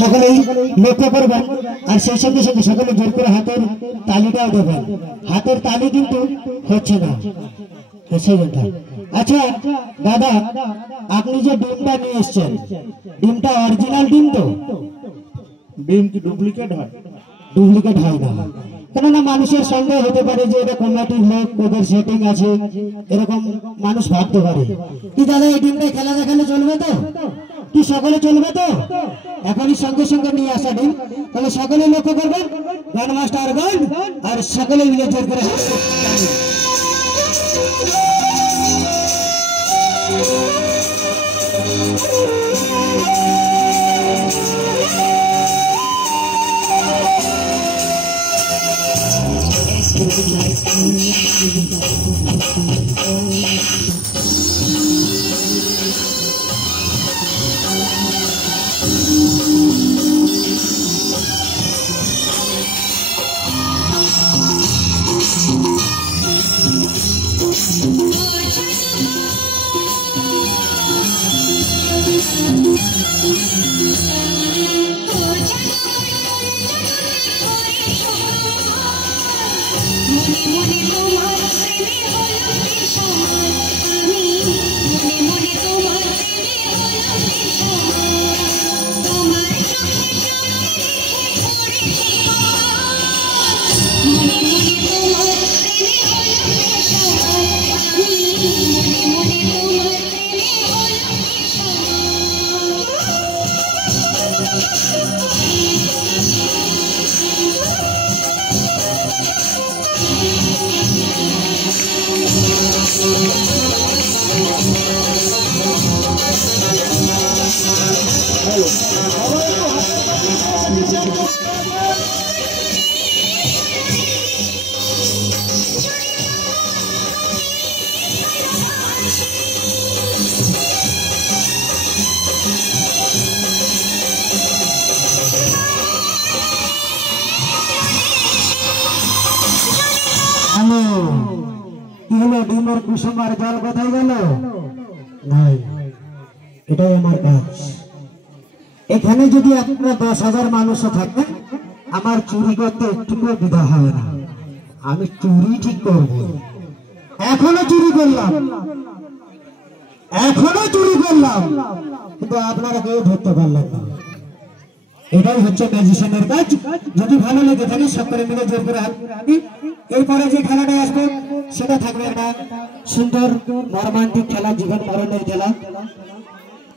সকলেই লক্ষ্য করবেন আর সেই সঙ্গে সঙ্গে সকলে জোর করে হাতের তালিটাও দেবেন। হাতের তালি কিন্তু হচ্ছে না। আচ্ছা দাদা, আপনি যে ডিমটা নিয়ে এসছেন, ডিমটা অরিজিনাল ডিম তো? ডিম কি ডুপ্লিকেট হয়? ডুপ্লিকেট হয় না, কেননা মানুষের সন্দেহ হতে পারে যে এটা কমিটির লোক, ওদের সেটিং আছে, এরকম মানুষ ভাবতে পারে। কি দাদা, এই ডিমটা খেলা দেখালে চলবে তো? কি সকলে চলবে তো? এখনই সঙ্গে সঙ্গে নিয়ে আসা ডিম। তাহলে সকলে লক্ষ্য করবেন, গান মাস্টার গান, আর সকলে মিলে জোর করে ডিমের কুসুম আর জল কোথায় গেল? নাই, এটাই আমার কাজ। এখানে যদি আপনারা 10,000 মানুষও থাকেন, আমার চুরি করতে একটুকু দ্বিধা হয় না। আমি চুরি ঠিক করব। এখনো চুরি করলাম, কিন্তু আপনারা কেউ ধরতে পারলেন না। এটাই হচ্ছে ম্যাজিশিয়ানের কাজ। যদি ভালো লেগে থাকে সকলে মিলে জোর করে হাত। এরপরে যে খেলাটা আসবে সেটা থাকবে একটা সুন্দর মর্মান্তিক খেলা, জীবন মরণের খেলা।